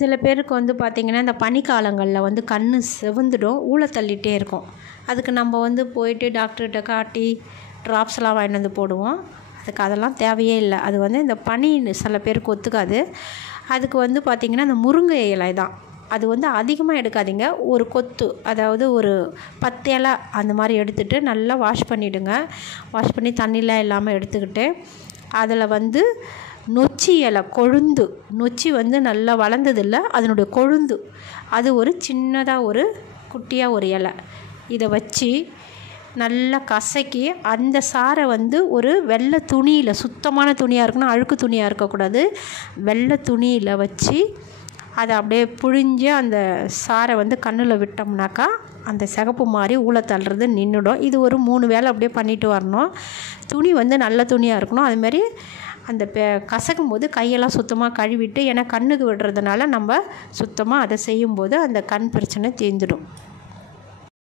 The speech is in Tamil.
சில பேருக்கு வந்து பார்த்திங்கன்னா இந்த பனிக்காலங்களில் வந்து கண் செவந்துடும், ஊழ தள்ளிகிட்டே இருக்கும். அதுக்கு நம்ம வந்து போயிட்டு டாக்டர்கிட்ட காட்டி ட்ராப்ஸ்லாம் வாங்கிட்டு வந்து போடுவோம். அதுக்கு அதெல்லாம் தேவையே இல்லை. அது வந்து இந்த பனி சில பேருக்கு ஒத்துக்காது. அதுக்கு வந்து பார்த்திங்கன்னா இந்த முருங்கை இலை தான். அது வந்து அதிகமாக எடுக்காதீங்க, ஒரு கொத்து, அதாவது ஒரு 10 இலை அந்த மாதிரி எடுத்துகிட்டு நல்லா வாஷ் பண்ணிவிடுங்க. வாஷ் பண்ணி தண்ணிலாம் இல்லாமல் எடுத்துக்கிட்டு அதில் வந்து நொச்சி இலை கொழுந்து, நொச்சி வந்து நல்லா வளர்ந்ததில்ல, அதனுடைய கொழுந்து, அது ஒரு சின்னதாக ஒரு குட்டியாக ஒரு இலை, இதை வச்சு நல்லா கசக்கி அந்த சாறை வந்து ஒரு வெள்ளை துணியில், சுத்தமான துணியாக இருக்கணும், அழுக்கு துணியாக இருக்கக்கூடாது, வெள்ளை துணியில் வச்சு அதை அப்படியே புழிஞ்சு அந்த சாறை வந்து கண்ணில் விட்டோம்னாக்கா அந்த சிகப்பு மாதிரி ஊழ தள்ளுறது நின்றுடும். இது ஒரு 3 வேளை அப்படியே பண்ணிட்டு வரணும். துணி வந்து நல்ல துணியாக இருக்கணும். அதுமாரி அந்த கசக்கும் போது கையெல்லாம் சுத்தமாக கழுவிட்டு, ஏன்னா கண்ணுக்கு விடுறதுனால நம்ம சுத்தமாக அதை செய்யும்போது அந்த கண் பிரச்சனை தீர்ந்துடும்.